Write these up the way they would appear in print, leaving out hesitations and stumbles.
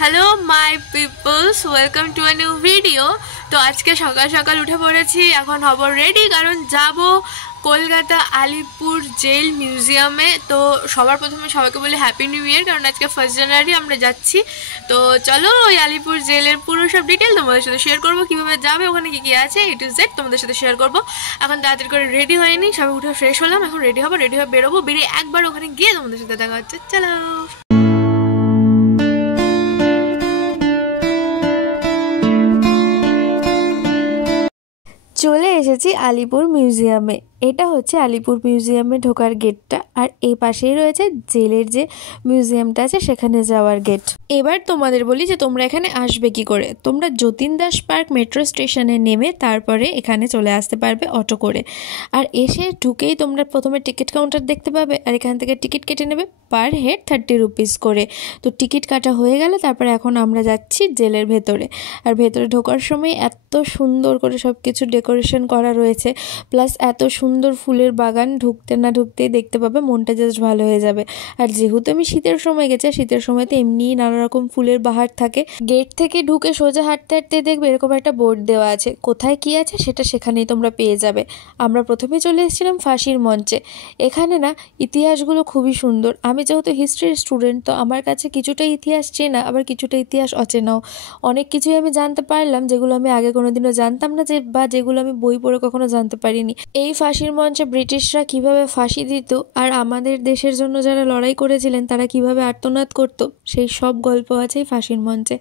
Hello my peoples, welcome to a new video. তো আজকে সকাল সকাল উঠে পড়েছি, এখন হব রেডি, কারণ যাব কলকাতা আলিপুর জেল মিউজিয়ামে। তো সবার প্রথমে সবাইকে বলি হ্যাপি নিউ ইয়ার, কারণ আজকে 1 জানুয়ারি আমরা যাচ্ছি। তো চলো ওই আলিপুর জেলের পুরো সব ডিটেল তোমাদের সাথে শেয়ার করবো, কীভাবে যাবে, ওখানে কী কী আছে A to Z তোমাদের সাথে শেয়ার করবো। এখন তাড়াতাড়ি করে রেডি হয়নি, সবাই উঠে ফ্রেশ হলাম, এখন রেডি হবো, রেডি হয়ে বেরোবো, বেরিয়ে একবার ওখানে গিয়ে তোমাদের সাথে দেখা হচ্ছে। চলো। চলে এসেছি আলিপুর মিউজিয়ামে। এটা হচ্ছে আলিপুর মিউজিয়ামে ঢোকার গেটটা, আর এই পাশেই রয়েছে জেলের যে মিউজিয়ামটা আছে সেখানে যাওয়ার গেট। এবার তোমাদের বলি যে তোমরা এখানে আসবে কি করে। তোমরা যতীন দাস পার্ক মেট্রো স্টেশনে নেমে তারপরে এখানে চলে আসতে পারবে অটো করে। আর এসে ঢুকেই তোমরা প্রথমে টিকিট কাউন্টার দেখতে পাবে, আর এখান থেকে টিকিট কেটে নেবে পার হেড 30 রুপিস করে। তো টিকিট কাটা হয়ে গেলে তারপরে এখন আমরা যাচ্ছি জেলের ভেতরে। আর ভেতরে ঢোকার সময় এত সুন্দর করে সব কিছু ডেকোরেশন করা রয়েছে, প্লাস এত সুন্দর ফুলের বাগান, ঢুকতে না ঢুকতেই দেখতে পাবে, মনটা জাস্ট ভালো হয়ে যাবে। আর যেহেতু আমি শীতের সময় গেছি, শীতের সময় তো এমনিই নানা রকম ফুলের বাহার থাকে। গেট থেকে ঢুকে সোজা হাঁটতে হাঁটতে দেখবে এরকম একটা বোর্ড দেওয়া আছে, কোথায় কি আছে সেটা সেখানেই তোমরা পেয়ে যাবে। আমরা প্রথমে চলে এসেছিলাম ফাঁসির মঞ্চে। এখানে না ইতিহাসগুলো খুবই সুন্দর। আমি যেহেতু হিস্ট্রির স্টুডেন্ট, তো আমার কাছে কিছুটা ইতিহাস চেনা, আবার কিছুটা ইতিহাস অচেনাও। অনেক কিছুই আমি জানতে পারলাম যেগুলো আমি আগে কোনোদিনও জানতাম না, বা যেগুলো আমি বই পড়ে কখনো জানতে পারিনি। এই ফাঁসির মঞ্চে ব্রিটিশরা কিভাবে ফাঁসি দিত, আর আমাদের দেশের জন্য যারা লড়াই করেছিলেন তারা কিভাবে আর্তনাদ করতো, সেই সব গল্প আছে এই ফাঁসির মঞ্চে।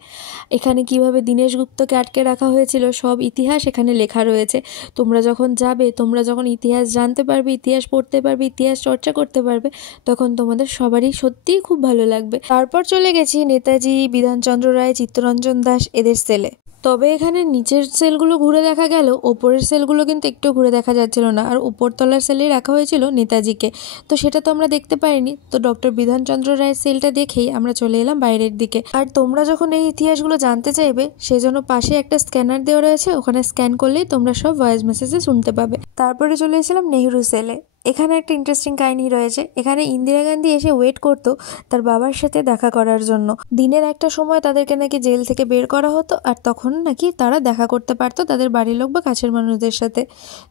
এখানে কিভাবে দীনেশ গুপ্তকে আটকে রাখা হয়েছিল সব ইতিহাস এখানে লেখা রয়েছে। তোমরা যখন যাবে, তোমরা যখন ইতিহাস জানতে পারবে, ইতিহাস পড়তে পারবে, ইতিহাস চর্চা করতে পারবে, তখন তোমাদের সবারই সত্যিই খুব ভালো লাগবে। তারপর চলে গেছি নেতাজি, বিধানচন্দ্র রায়, চিত্তরঞ্জন দাস এদের সেলে। তবে এখানে নিচের সেলগুলো ঘুরে দেখা গেল, ওপরের সেলগুলো কিন্তু একটু ঘুরে দেখা যাচ্ছিল না। আর উপরতলার সেলেই রাখা হয়েছিল নেতাজিকে, তো সেটা তো আমরা দেখতে পাইনি। তো ডক্টর বিধানচন্দ্র রায়ের সেলটা দেখেই আমরা চলে এলাম বাইরের দিকে। আর তোমরা যখন এই ইতিহাসগুলো জানতে চাইবে, সেজন্য পাশে একটা স্ক্যানার দেওয়া রয়েছে, ওখানে স্ক্যান করলেই তোমরা সব ভয়েস মেসেজে শুনতে পাবে। তারপরে চলে এসেছিলাম নেহরু সেলে। এখানে একটা ইন্টারেস্টিং কাহিনী রয়েছে। এখানে ইন্দিরা গান্ধী এসে ওয়েট করতো তার বাবার সাথে দেখা করার জন্য। দিনের একটা সময় তাদেরকে নাকি জেল থেকে বের করা হতো, আর তখন নাকি তারা দেখা করতে পারতো তাদের বাড়ির লোক বা কাছের মানুষদের সাথে।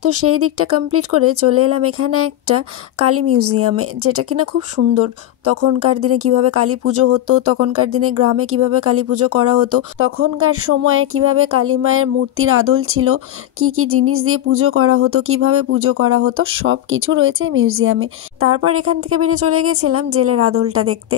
তো সেই দিকটা কমপ্লিট করে চলে এলাম এখানে একটা কালী মিউজিয়ামে, যেটা কিনা খুব সুন্দর। তখনকার দিনে কিভাবে কালী পুজো হতো, তখনকার দিনে গ্রামে কিভাবে কালী পুজো করা হতো, তখনকার সময়ে কিভাবে কালী মায়ের মূর্তির আদল ছিল, কি কি জিনিস দিয়ে পুজো করা হতো, কিভাবে পুজো করা হতো, সব কিছু রয়েছে মিউজিয়ামে। তারপর এখান থেকে বেরিয়ে চলে গেছিলাম জেলের আদলটা দেখতে।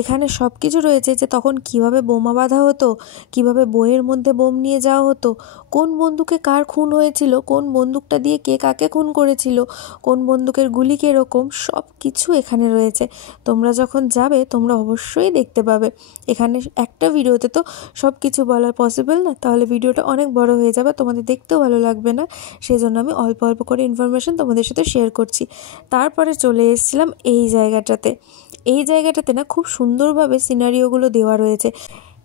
এখানে সব কিছু রয়েছে, যে তখন কিভাবে বোমা বাঁধা হতো, কিভাবে বইয়ের মধ্যে বোম নিয়ে যাওয়া হতো, কোন বন্দুকে কার খুন হয়েছিল, কোন বন্দুকটা দিয়ে কে কাকে খুন করেছিল, কোন বন্দুকের গুলি কীরকম, সব কিছু এখানে রয়েছে। তোমরা যখন যাবে তোমরা অবশ্যই দেখতে পাবে। এখানে একটা ভিডিওতে তো সব কিছু বলা পসিবল না, তাহলে ভিডিওটা অনেক বড় হয়ে যাবে, তোমাদের দেখতেও ভালো লাগবে না। সেই জন্য আমি অল্প অল্প করে ইনফরমেশন তোমাদের সাথে শেয়ার করছি। তারপরে চলে এসেছিলাম এই জায়গাটাতে। এই জায়গাটাতে না খুব সুন্দরভাবে সিনারিওগুলো দেওয়া রয়েছে।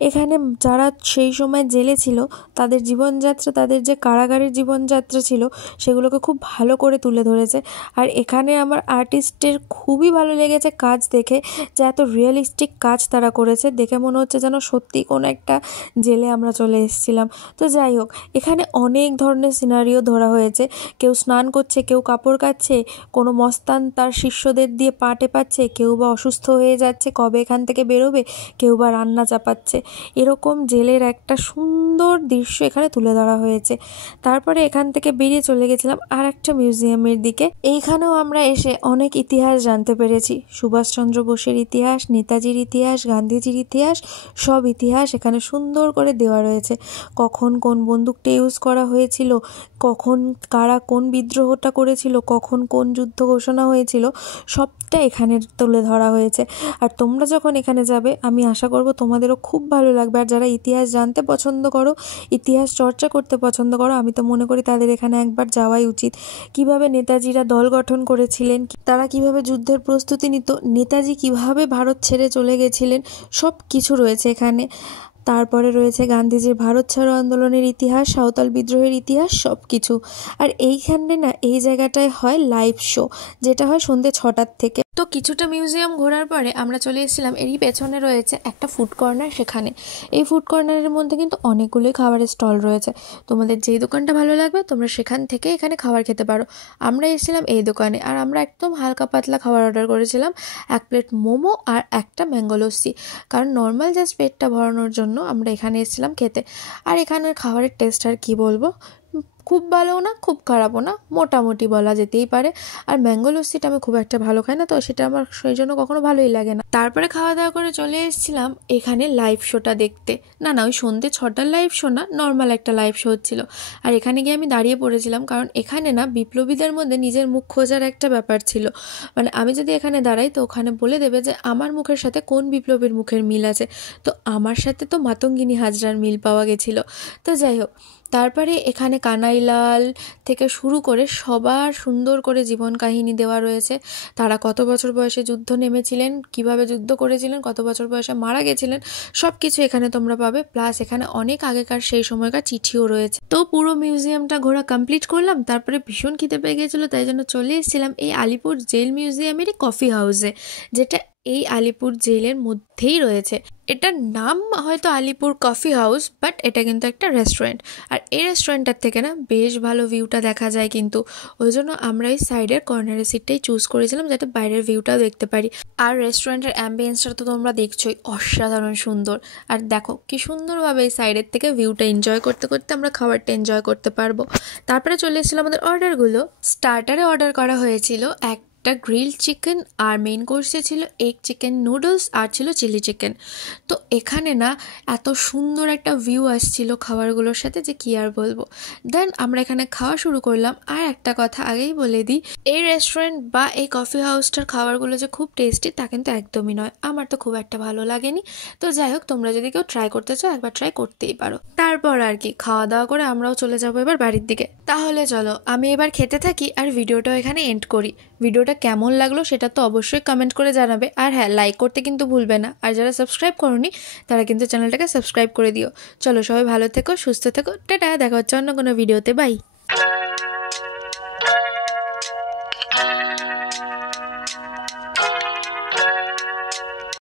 এখানে যারা সেই সময় জেলে ছিল তাদের জীবনযাত্রা, তাদের যে কারাগারের জীবনযাত্রা ছিল, সেগুলোকে খুব ভালো করে তুলে ধরেছে। আর এখানে আমার আর্টিস্টের খুবই ভালো লেগেছে কাজ দেখে, যে এত রিয়েলিস্টিক কাজ তারা করেছে। দেখে মনে হচ্ছে যেন সত্যি কোনো একটা জেলে আমরা চলে এসেছিলাম। তো যাই হোক, এখানে অনেক ধরনের সিনারিও ধরা হয়েছে। কেউ স্নান করছে, কেউ কাপড় কাচ্ছে, কোনো মস্তান তার শিষ্যদের দিয়ে পা টেপাচ্ছে, কেউ বা অসুস্থ হয়ে যাচ্ছে কবে এখান থেকে বেরোবে, কেউ বা রান্না চাপাচ্ছে। এরকম জেলের একটা সুন্দর দৃশ্য এখানে তুলে ধরা হয়েছে। তারপরে এখান থেকে বেরিয়ে চলে গেছিলাম আর একটা মিউজিয়ামের দিকে। এইখানেও আমরা এসে অনেক ইতিহাস জানতে পেরেছি। সুভাষচন্দ্র বোসের ইতিহাস, নেতাজির ইতিহাস, গান্ধীজির ইতিহাস, সব ইতিহাস এখানে সুন্দর করে দেওয়া রয়েছে। কখন কোন বন্দুকটা ইউজ করা হয়েছিল, কখন কারা কোন বিদ্রোহটা করেছিল, কখন কোন যুদ্ধ ঘোষণা হয়েছিল, সবটা এখানে তুলে ধরা হয়েছে। আর তোমরা যখন এখানে যাবে, আমি আশা করব তোমাদেরও খুব ভালো লাগবে। আর যারা ইতিহাস জানতে পছন্দ করো, ইতিহাস চর্চা করতে পছন্দ করো, আমি তো মনে করি তাদের এখানে একবার যাওয়াই উচিত। কিভাবে নেতাজিরা দল গঠন করেছিলেন, তারা কিভাবে যুদ্ধের প্রস্তুতি নিত, নেতাজি কিভাবে ভারত ছেড়ে চলে গেছিলেন, সব কিছু রয়েছে এখানে। তারপরে রয়েছে গান্ধীজির ভারত ছাড়ো আন্দোলনের ইতিহাস, সাঁওতাল বিদ্রোহের ইতিহাস, সব কিছু। আর এইখানে না এই জায়গাটায় হয় লাইভ শো, যেটা হয় সন্ধ্যে 6টার থেকে। তো কিছুটা মিউজিয়াম ঘোরার পরে আমরা চলে এসেছিলাম, এরই পেছনে রয়েছে একটা ফুড কর্নার। সেখানে এই ফুড কর্নারের মধ্যে কিন্তু অনেকগুলোই খাবারের স্টল রয়েছে। তোমাদের যেই দোকানটা ভালো লাগবে তোমরা সেখান থেকে এখানে খাবার খেতে পারো। আমরা এসেছিলাম এই দোকানে, আর আমরা একদম হালকা পাতলা খাবার অর্ডার করেছিলাম, 1 প্লেট মোমো আর একটা ম্যাঙ্গো লস্যি। কারণ নর্মাল জাস্ট পেটটা ভরানোর জন্য আমরা এখানে এসেছিলাম খেতে। আর এখানের খাবারের টেস্ট আর কি বলবো, খুব ভালোও না খুব খারাপও না, মোটামুটি বলা যেতেই পারে। আর ম্যাঙ্গো লস্যিটা আমি খুব একটা ভালো খাই না, তো সেটা আমার সেই জন্য কখনো ভালোই লাগে না। তারপরে খাওয়া দাওয়া করে চলে এসেছিলাম এখানে লাইভ শোটা দেখতে। না ওই সন্ধ্যে 6টার লাইভ শো না, নর্মাল একটা লাইভ শো হচ্ছিল। আর এখানে গিয়ে আমি দাঁড়িয়ে পড়েছিলাম, কারণ এখানে না বিপ্লবীদের মধ্যে নিজের মুখ খোঁজার একটা ব্যাপার ছিল। মানে আমি যদি এখানে দাঁড়াই তো ওখানে বলে দেবে যে আমার মুখের সাথে কোন বিপ্লবীর মুখের মিল আছে। তো আমার সাথে তো মাতঙ্গিনী হাজরার মিল পাওয়া গেছিলো। তো যাই হোক, তারপরে এখানে কানাইলাল থেকে শুরু করে সবার সুন্দর করে জীবন কাহিনী দেওয়া রয়েছে। তারা কত বছর বয়সে যুদ্ধ নেমেছিলেন, কিভাবে যুদ্ধ করেছিলেন, কত বছর বয়সে মারা গেছিলেন, সব কিছু এখানে তোমরা পাবে। প্লাস এখানে অনেক আগেকার সেই সময়কার চিঠিও রয়েছে। তো পুরো মিউজিয়ামটা ঘোরা কমপ্লিট করলাম। তারপরে ভীষণ খিদে পেয়ে গেছিলো, তাই জন্য চলে এসেছিলাম এই আলিপুর জেল মিউজিয়ামেরই কফি হাউসে, যেটা এই আলিপুর জেলের মধ্যেই রয়েছে। এটার নাম হয়তো আলিপুর কফি হাউস, বাট এটা কিন্তু একটা রেস্টুরেন্ট। আর এই রেস্টুরেন্টটার থেকে না বেশ ভালো ভিউটা দেখা যায়, কিন্তু ওই জন্য আমরা এই সাইডের কর্নারের সিটটাই চুজ করেছিলাম, যাতে বাইরের ভিউটাও দেখতে পারি। আর রেস্টুরেন্টের অ্যাম্বিয়েন্সটা তো তোমরা দেখছোই, অসাধারণ সুন্দর। আর দেখো কি সুন্দরভাবে এই সাইডের থেকে ভিউটা এনজয় করতে করতে আমরা খাবারটা এনজয় করতে পারবো। তারপরে চলে এসেছিলো আমাদের অর্ডারগুলো। স্টার্টারে অর্ডার করা হয়েছিল একটা গ্রিলড চিকেন, আর মেইন কোর্সে ছিল এগ চিকেন নুডলস, আর ছিল চিলি চিকেন। তো এখানে না এত সুন্দর একটা ভিউ আসছিল খাবারগুলোর সাথে যে কি আর বলবো। দেন আমরা এখানে খাওয়া শুরু করলাম। আর একটা কথা আগেই বলে দিই, এই রেস্টুরেন্ট বা এই কফি হাউসটার খাবারগুলো যে খুব টেস্টি তা কিন্তু একদমই নয়, আমার তো খুব একটা ভালো লাগেনি। তো যাই হোক, তোমরা যদি কেউ ট্রাই করতে চাও একবার ট্রাই করতেই পারো। তারপর আর কি, খাওয়া দাওয়া করে আমরাও চলে যাবো এবার বাড়ির দিকে। তাহলে চলো আমি এবার খেতে থাকি আর ভিডিওটাও এখানে এন্ড করি। ভিডিওটা কেমন লাগলো সেটা তো অবশ্যই কমেন্ট করে জানাবে। আর হ্যাঁ, লাইক করতে কিন্তু ভুলবে না। আর যারা সাবস্ক্রাইব করোনি তারা কিন্তু চ্যানেলটাকে সাবস্ক্রাইব করে দিও। চলো সবাই ভালো থেকো, সুস্থ থেকো, টাটা। দেখা হচ্ছে অন্য কোনো ভিডিওতে, বাই।